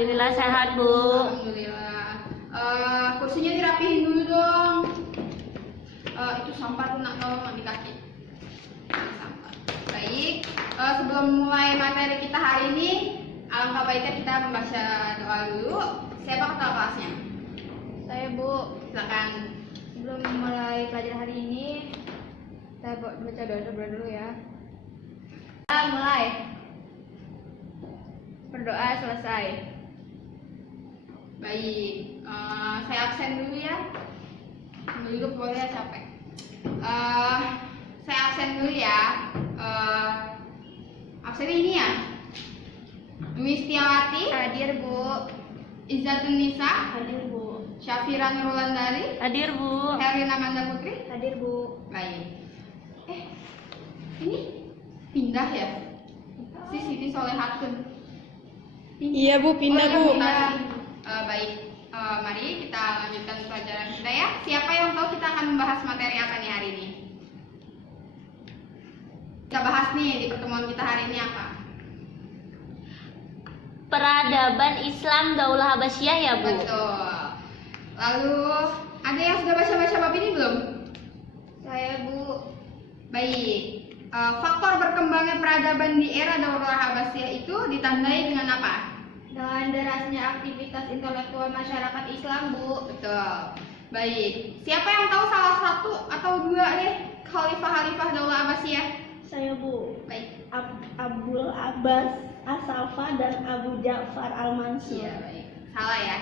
Alhamdulillah sehat, Bu. Alhamdulillah. Kursinya dirapihin dulu dong. Itu sampah tuh nak, tolong di kaki. Sampah. Baik. Sebelum mulai materi kita hari ini, alangkah baiknya kita membaca doa dulu. Siapa ketua kelasnya? Saya, Bu. Silakan. Sebelum mulai pelajaran hari ini, kita baca doa dulu ya. Kita mulai. Berdoa selesai. Baik. Saya absen dulu ya. Duduk boleh, capek. Saya absen dulu ya. Absen ini ya. Dwi Setiawati, Hadir, Bu. Izzatun Nisa, Hadir, Bu. Syafira Nurulandari, Hadir, Bu. Herlina Amanda Putri. Hadir, Bu. Baik. Ini pindah ya? Si Siti Solehatun. Iya Bu, pindah Bu. Baik. Mari kita lanjutkan pelajaran kita ya. Siapa yang tahu kita akan membahas materi apa nih hari ini? Kita bahas nih di pertemuan kita hari ini apa? Peradaban Islam Daulah Habasyah ya, Bu. Betul. Lalu ada yang sudah baca-baca bab ini belum? Saya, Bu. Baik. Faktor berkembangnya peradaban di era Daulah Habasyah itu ditandai dengan apa? Dengan derasnya aktivitas intelektual masyarakat Islam, Bu. Betul. Baik. Siapa yang tahu salah satu atau dua deh khalifah-khalifah Daulah Abbasiyah? Saya Bu. Baik. Abdul Abbas As-Safa dan Abu Ja'far Al-Mansur. Iya, baik. Salah ya.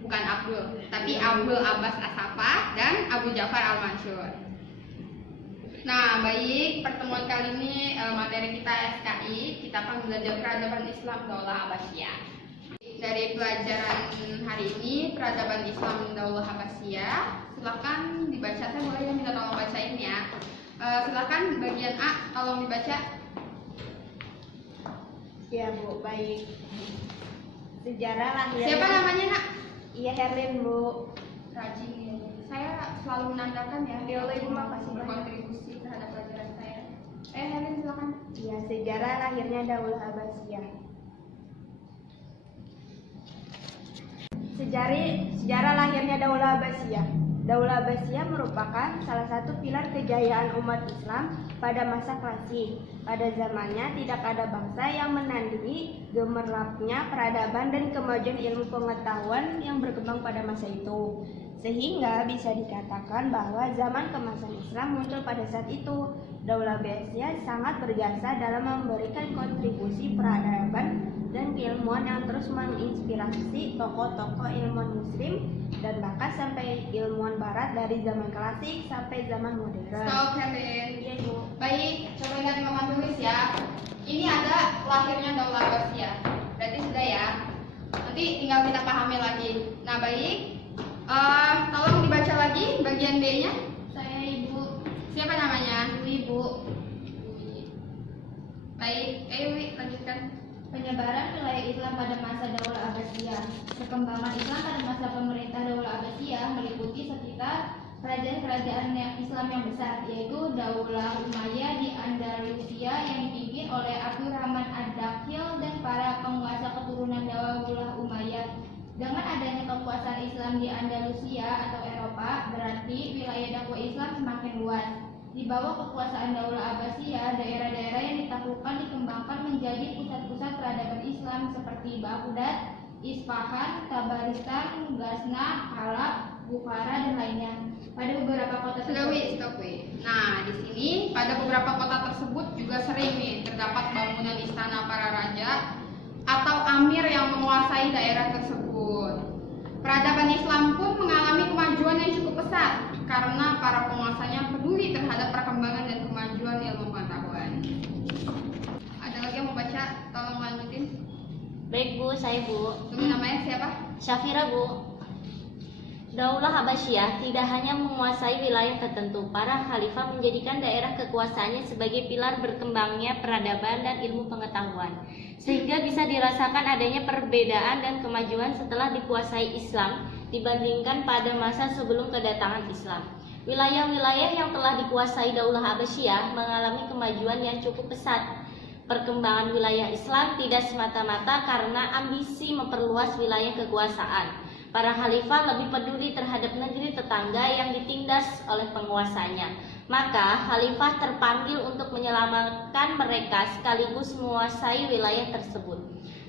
Bukan Abdul, tapi Abdul Abbas As-Safa dan Abu Ja'far Al-Mansur. Nah, baik, pertemuan kali ini materi kita SKI, kita akan belajar peradaban Islam Daulah Abbasiyah. Dari pelajaran hari ini, peradaban Islam Daulah Abbasiyah, silakan dibaca. Saya boleh minta tolong bacain ya. Silakan bagian A, tolong dibaca. Ya Bu, baik. Sejarah lahir. Siapa namanya, Nak? Iya, Herlin Bu. Rajin ya. Saya selalu menandakan ya. Ya Allah, Ibu, makasih banyak. Berkontribusi terhadap pelajaran saya. Helen, silakan. Iya, sejarah lahirnya Daulah Abbasiyah. Sejarah lahirnya Daulah Abbasiyah. Daulah Abbasiyah merupakan salah satu pilar kejayaan umat Islam pada masa klasik. Pada zamannya tidak ada bangsa yang menandingi gemerlapnya peradaban dan kemajuan ilmu pengetahuan yang berkembang pada masa itu. Sehingga bisa dikatakan bahwa zaman kemasan Islam muncul pada saat itu. Daulah Abbasiyah sangat berjasa dalam memberikan kontribusi peradaban dan keilmuan yang terus menginspirasi tokoh-tokoh ilmuwan muslim dan bahkan sampai ilmuwan barat dari zaman klasik sampai zaman modern. Stop, Helen. Iya, Bu. Baik, coba ingat paman tulis ya. Ini ada lahirnya Daulah Abbasiyah. Berarti sudah ya. Nanti tinggal kita pahami lagi. Nah, baik. Tolong dibaca lagi bagian B-nya. Saya, Ibu. Siapa namanya? Ibu. Baik, Wi, lanjutkan. Penyebaran wilayah Islam pada masa Daulah Abbasiyah. Perkembangan Islam pada masa pemerintah Daulah Abbasiyah meliputi sekitar kerajaan-kerajaan Islam yang besar, yaitu Daulah Umayyah di Andalusia yang dipimpin oleh Abdurrahman Ad-Dakhil dan para penguasa keturunan Daulah Umayyah. Dengan adanya kekuasaan Islam di Andalusia atau Eropa, berarti wilayah dakwah Islam semakin luas. Di bawah kekuasaan Daulah Abbasiyah, daerah-daerah yang ditaklukkan dikembangkan menjadi pusat-pusat peradaban Islam seperti Baghdad, Isfahan, Tabaristan, Ghazna, Halab, Bukhara, dan lainnya. Pada beberapa kota Stop, Wi. Nah, di sini pada beberapa kota tersebut juga sering nih terdapat bangunan istana para raja atau amir yang menguasai daerah tersebut. Peradaban Islam pun mengalami kemajuan yang cukup pesat karena para penguasanya peduli terhadap perkembangan dan kemajuan ilmu pengetahuan. Ada lagi yang mau baca? Tolong lanjutin. Baik, Bu, saya, Bu. Namanya siapa? Syafira, Bu. Daulah Habasyah tidak hanya menguasai wilayah tertentu, para khalifah menjadikan daerah kekuasaannya sebagai pilar berkembangnya peradaban dan ilmu pengetahuan, sehingga bisa dirasakan adanya perbedaan dan kemajuan setelah dikuasai Islam dibandingkan pada masa sebelum kedatangan Islam. Wilayah-wilayah yang telah dikuasai Daulah Habasyah mengalami kemajuan yang cukup pesat. perkembangan wilayah Islam tidak semata-mata karena ambisi memperluas wilayah kekuasaan. Para khalifah lebih peduli terhadap negeri tetangga yang ditindas oleh penguasanya. Maka khalifah terpanggil untuk menyelamatkan mereka sekaligus menguasai wilayah tersebut.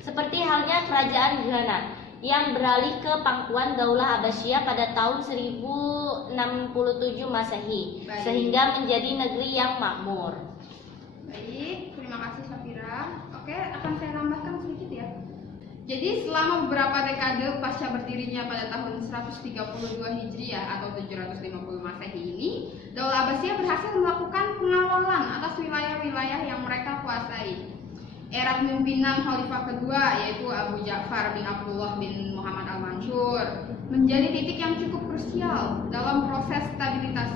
Seperti halnya kerajaan Ghana yang beralih ke pangkuan Daulah Abbasiyah pada tahun 1067 Masehi, Baik. sehingga menjadi negeri yang makmur. Baik, terima kasih Safira. Oke, akan saya tambahkan sedikit ya. Jadi selama beberapa dekade pasca berdirinya pada tahun 132 Hijriah atau 750 Masehi ini, Daulah Abbasiyah berhasil melakukan pengawalan atas wilayah-wilayah yang mereka kuasai. Era kepemimpinan Khalifah kedua yaitu Abu Ja'far bin Abdullah bin Muhammad Al-Mansur menjadi titik yang cukup krusial dalam proses stabilitas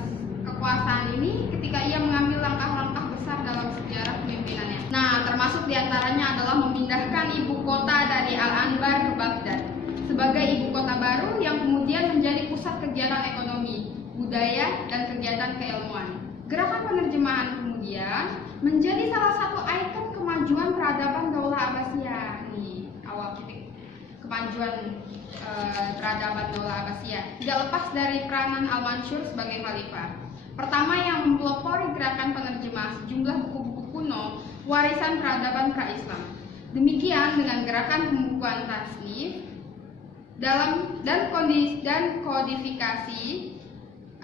kekuasaan ini ketika ia mengambil langkah-langkah besar dalam sejarah kepemimpinannya. Nah, termasuk diantaranya adalah memindahkan ibu kota dari Al-Anbar ke Baghdad sebagai ibu kota baru yang kemudian menjadi pusat kegiatan ekonomi, budaya, dan kegiatan keilmuan. Gerakan penerjemahan kemudian menjadi salah satu ikon kemajuan peradaban Daulah Abbasiyah. Nih, awal titik kemajuan peradaban Daulah Abbasiyah tidak lepas dari peranan Al-Mansur sebagai khalifah. Pertama yang mempelopori gerakan penerjemah sejumlah buku-buku kuno warisan peradaban pra-Islam. Demikian dengan gerakan pembukuan tasnif dan kodifikasi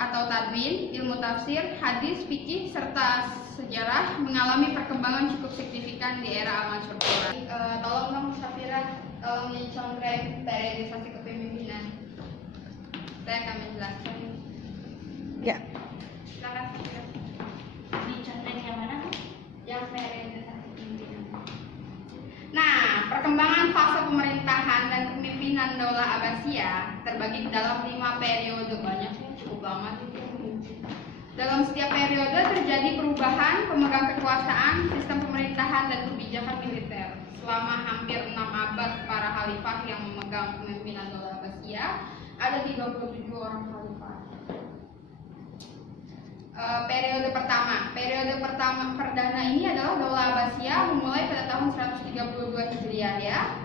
atau tadwin, ilmu tafsir, hadis, fikih, serta sejarah mengalami perkembangan cukup signifikan di era Al-Mansur. Tolong dong Safira, tolong dicontreng periodisasi kepemimpinan. Saya akan menjelaskan. Ya. Silakan Safira. Dicontreng yang mana? Yang periodisasi kepemimpinan. Nah, perkembangan fase pemerintahan dan kepemimpinan Daulah Abbasiyah terbagi dalam 5 periode. Banyaknya, cukup banget itu. Dalam setiap periode terjadi perubahan pemegang kekuasaan, sistem pemerintahan, dan kebijakan militer. Selama hampir 6 abad para khalifah yang memegang kepemimpinan Daulah Abbasiyah, ada 37 orang khalifah. Periode pertama perdana ini adalah Daulah Abbasiyah memulai pada tahun 132 Hijriah ya.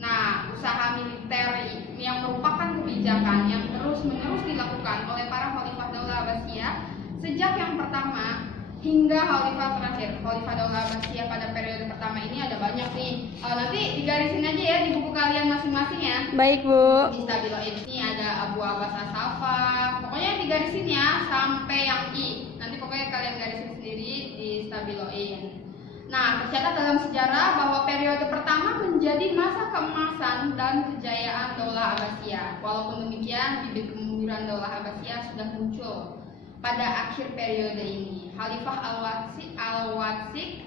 Nah, usaha militer yang merupakan kebijakan yang terus-menerus dilakukan oleh para khalifah Daulah Abbasiyah sejak yang pertama hingga khalifah terakhir. Khalifah Daulah Abbasiyah pada periode pertama ini ada banyak nih. Nanti digarisin aja ya di buku kalian masing-masing ya. Baik, Bu. Di stabilo ini ada Abu Abbas As-Safa. Pokoknya digarisin ya sampai yang I. Nanti pokoknya kalian garisin sendiri di stabilo I. Nah, tercatat dalam sejarah bahwa periode pertama menjadi masa keemasan dan kejayaan Daulah Abbasiyah. Walaupun demikian, bibit kemunduran Daulah Abbasiyah sudah muncul pada akhir periode ini. Khalifah Al-Watsik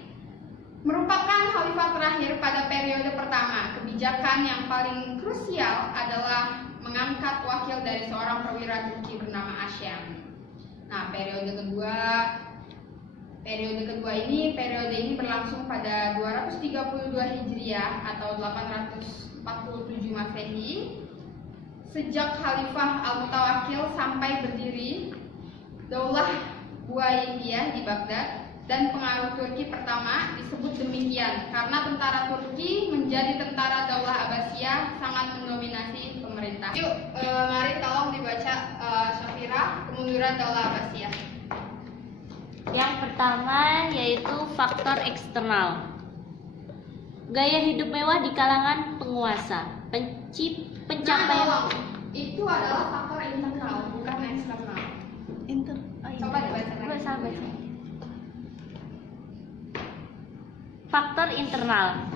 merupakan khalifah terakhir pada periode pertama. Kebijakan yang paling krusial adalah mengangkat wakil dari seorang perwira Turki bernama Asyam. Nah, periode kedua ini berlangsung pada 232 Hijriah atau 847 Masehi. Sejak Khalifah Al-Mutawakkil sampai berdiri Daulah Buayyidiyah di Baghdad dan pengaruh Turki pertama disebut demikian karena tentara Turki menjadi tentara Daulah Abbasiyah sangat mendominasi pemerintah. Yuk, mari tolong dibaca Safira kemunduran Daulah Abbasiyah. Yang pertama yaitu faktor eksternal. Gaya hidup mewah di kalangan penguasa. Pencapaian Itu adalah faktor internal, bukan eksternal. Coba dibaca lagi. Faktor internal.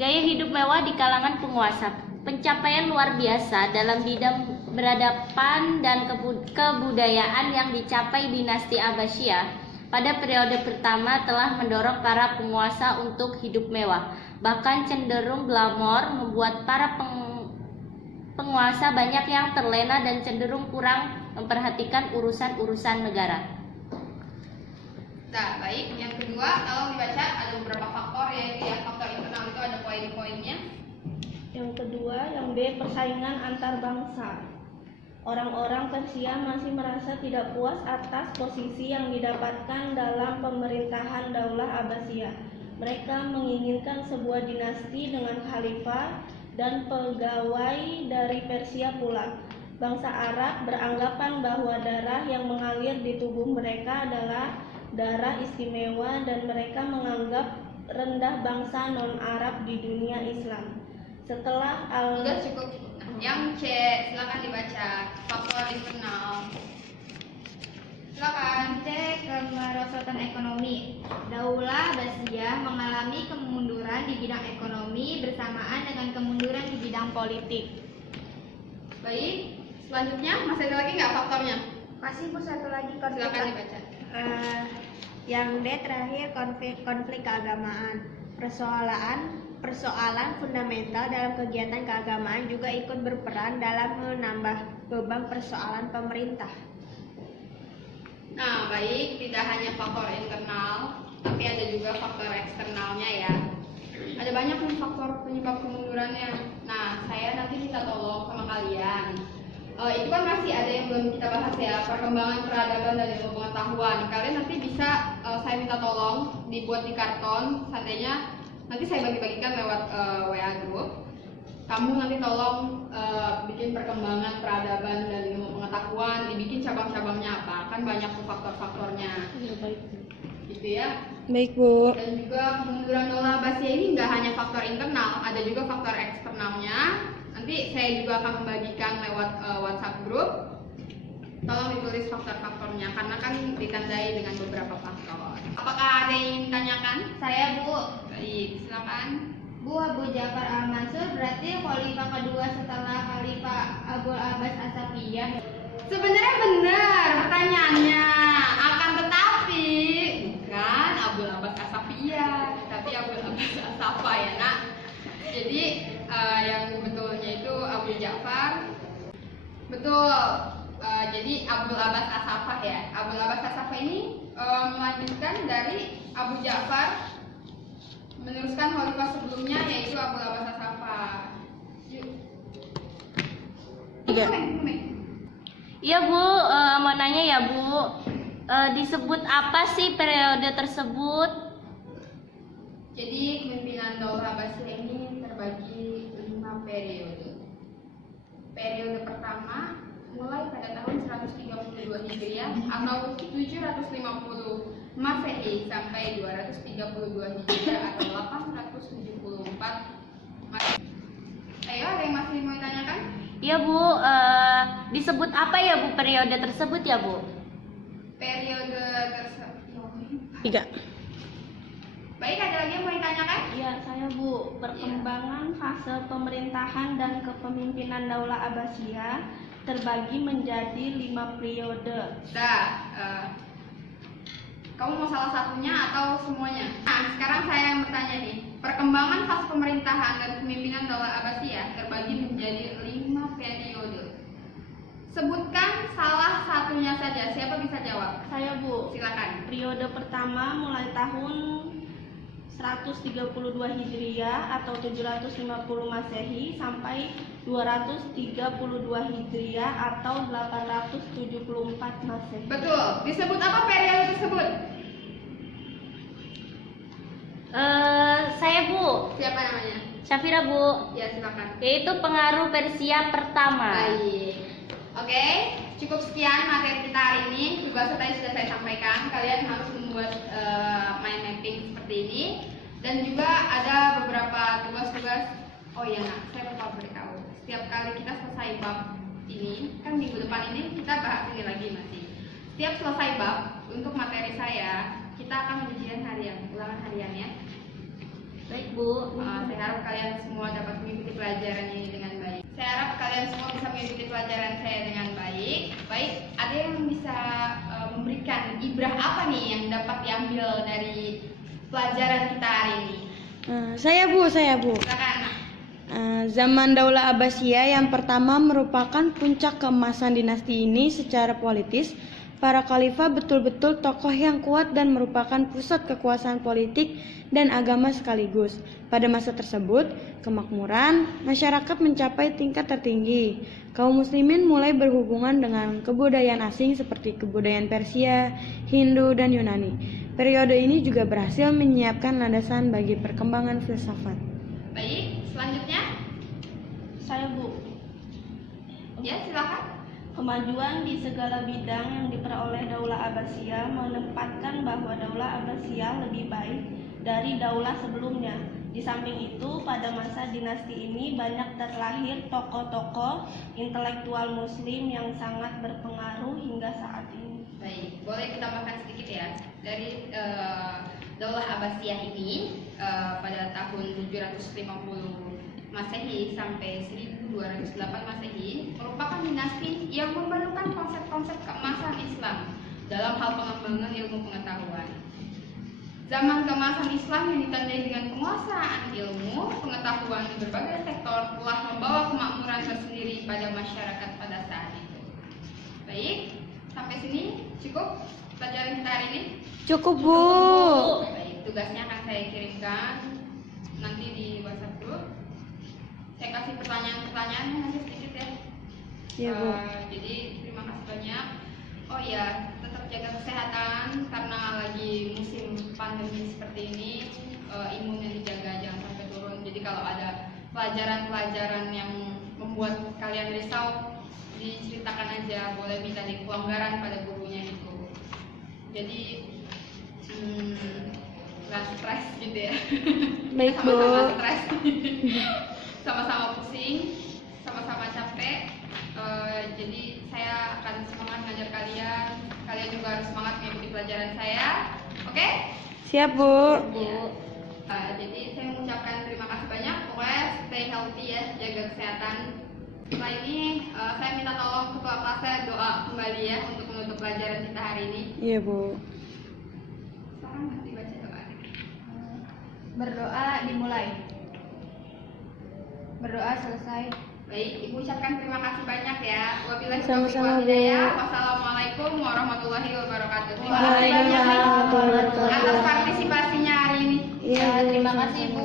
Gaya hidup mewah di kalangan penguasa. Pencapaian luar biasa dalam bidang peradaban dan kebudayaan yang dicapai dinasti Abbasiyah pada periode pertama telah mendorong para penguasa untuk hidup mewah, bahkan cenderung glamor, membuat para penguasa banyak yang terlena dan cenderung kurang memperhatikan urusan-urusan negara. Nah, baik. Yang kedua, tolong dibaca, ada beberapa faktor yaitu ya faktor internal itu ada poin-poinnya. Yang kedua, yang B, persaingan antar bangsa. Orang-orang Persia masih merasa tidak puas atas posisi yang didapatkan dalam pemerintahan Daulah Abbasiyah. Mereka menginginkan sebuah dinasti dengan khalifah dan pegawai dari Persia pula. Bangsa Arab beranggapan bahwa darah yang mengalir di tubuh mereka adalah darah istimewa dan mereka menganggap rendah bangsa non-Arab di dunia Islam. Setelah Udah cukup. Yang C, silakan dibaca. Faktor internal. Silakan. C. Kemerosotan ekonomi. Daulah Abbasiyah mengalami kemunduran di bidang ekonomi bersamaan dengan kemunduran di bidang politik. Baik, selanjutnya masih ada lagi nggak faktornya? Masih Bu, satu lagi Silakan dibaca. Yang D terakhir, konflik keagamaan. Persoalan fundamental dalam kegiatan keagamaan juga ikut berperan dalam menambah beban persoalan pemerintah. Nah, baik, tidak hanya faktor internal, tapi ada juga faktor eksternalnya ya. Ada banyak nih faktor penyebab kemundurannya. Nah, saya nanti minta tolong sama kalian. Itu kan masih ada yang belum kita bahas ya, perkembangan peradaban dan ilmu pengetahuan. Kalian nanti bisa saya minta tolong dibuat di karton, seandainya nanti saya bagi-bagikan lewat WA group. Kamu nanti tolong bikin perkembangan peradaban dan ilmu pengetahuan, dibikin cabang-cabangnya apa, kan banyak tuh faktor-faktornya. Gitu ya. Baik Bu. Dan juga kemunduran Daulah Abbasiyah ini nggak hanya faktor internal, ada juga faktor eksternalnya. Nanti saya juga akan membagikan lewat WhatsApp group. Tolong ditulis faktor-faktornya, karena kan ditandai dengan beberapa faktor. Apakah ada yang ditanyakan? Saya Bu. Baik, silakan. Bu, Abu Ja'far al-Mansur berarti khalifah kedua setelah Khalifah Abul Abbas as-Safiyyah. Sebenarnya benar pertanyaannya, akan tetapi bukan Abul Abbas as-Safiyyah, tapi Abul Abbas as-Safa ya nak. Jadi yang betulnya itu Abu Ja'far. Betul. Jadi Abul Abbas as-Safa ya. Abul Abbas as-Safa ini melanjutkan dari Abu Ja'far, meneruskan khalifah sebelumnya yaitu Abul Abbas as-Safa. Iya. Iya Bu, mau nanya ya Bu, disebut apa sih periode tersebut? Jadi kepemimpinan Daulah Abbasiyah ini terbagi 5 periode. Periode pertama mulai pada tahun 132 Hijriah atau 750 Masehi sampai 232 Hijriah atau 874 Masehi. Ayo, ada yang masih mau ditanyakan? Iya Bu, disebut apa ya Bu periode tersebut ya Bu? Periode tersebut. 3. Baik, ada lagi yang mau ditanyakan? Ya, saya Bu, perkembangan fase pemerintahan dan kepemimpinan Daulah Abbasiyah terbagi menjadi 5 periode. Kamu mau salah satunya atau semuanya? Nah, sekarang saya yang bertanya nih. Perkembangan fase pemerintahan dan kepemimpinan Daulah Abbasiyah terbagi menjadi 5 periode. Sebutkan salah satunya saja. Siapa bisa jawab? Saya Bu. Silakan. Periode pertama mulai tahun 132 Hijriah atau 750 Masehi sampai 232 Hijriah atau 874 Masehi. Betul. Disebut apa periode tersebut? Saya Bu, Siapa namanya? Syafira Bu, Ya, silakan. yaitu pengaruh Persia pertama. Baik. Oke, cukup sekian materi kita hari ini. Tugasnya tadi sudah saya sampaikan. Kalian harus membuat mind mapping seperti ini. Dan juga ada beberapa tugas-tugas. Oh iya, nah, saya lupa beritahu. Setiap kali kita selesai bab ini, kan minggu depan ini kita bahas ini lagi masih. Setiap selesai bab untuk materi saya, kita akan ujian harian, ulangan harian ya. Baik Bu. Saya harap kalian semua dapat mengikuti pelajaran ini dengan baik. Saya harap kalian semua bisa mengikuti pelajaran saya dengan baik. Baik, ada yang bisa memberikan ibrah apa nih yang dapat diambil dari pelajaran kita hari ini? Saya Bu. Silakan. Zaman Daulah Abbasiyah yang pertama merupakan puncak keemasan dinasti ini secara politis. Para khalifah betul-betul tokoh yang kuat dan merupakan pusat kekuasaan politik dan agama sekaligus. Pada masa tersebut, kemakmuran masyarakat mencapai tingkat tertinggi. Kaum muslimin mulai berhubungan dengan kebudayaan asing seperti kebudayaan Persia, Hindu, dan Yunani. Periode ini juga berhasil menyiapkan landasan bagi perkembangan filsafat. Baik, selanjutnya. Saya Bu. Ya, silakan. Kemajuan di segala bidang yang diperoleh Daulah Abbasiyah menempatkan bahwa Daulah Abbasiyah lebih baik dari daulah sebelumnya. Di samping itu, pada masa dinasti ini banyak terlahir tokoh-tokoh intelektual muslim yang sangat berpengaruh hingga saat ini. Baik, boleh kita makan sedikit ya. Dari Daulah Abbasiyah ini pada tahun 750 Masehi sampai 1208 Masehi merupakan dinasti yang memerlukan konsep-konsep keemasan Islam dalam hal pengembangan ilmu pengetahuan. Zaman keemasan Islam yang ditandai dengan penguasaan ilmu pengetahuan di berbagai sektor telah membawa kemakmuran tersendiri pada masyarakat pada saat itu. Baik, sampai sini cukup pelajaran kita hari ini. Cukup, Bu. Baik, tugasnya akan saya kirimkan nanti di WhatsApp group. Saya kasih pertanyaan-pertanyaan nanti sedikit ya. Iya, Bu. Jadi terima kasih banyak. Oh ya, tetap jaga kesehatan karena lagi musim pandemi seperti ini, imunnya dijaga jangan sampai turun. Jadi kalau ada pelajaran-pelajaran yang membuat kalian risau, diceritakan aja, boleh minta di pelonggaran pada gurunya itu. Jadi nggak stres gitu ya. Baik, Bu. Sama-sama stres. Sama-sama pusing, sama-sama capek. Jadi saya akan semangat ngajar kalian. Kalian juga harus semangat mengikuti pelajaran saya. Oke? Siap, Bu. Ya. Jadi saya mengucapkan terima kasih banyak. Pokoknya stay healthy ya, jaga kesehatan. Setelah ini saya minta tolong ketua kelasnya doa kembali ya untuk menutup pelajaran kita hari ini. Iya, Bu. Sekarang nanti baca doa. Berdoa dimulai. Berdoa selesai. Baik, Ibu ucapkan terima kasih banyak ya. Wabillahi taufiq Sama-sama, wal Bu. hidayah. Wassalamualaikum warahmatullahi wabarakatuh. Terima kasih Waalaikumsalam banyak warahmatullahi wabarakatuh. atas partisipasinya hari ini. Iya, Bu. Terima kasih Bu.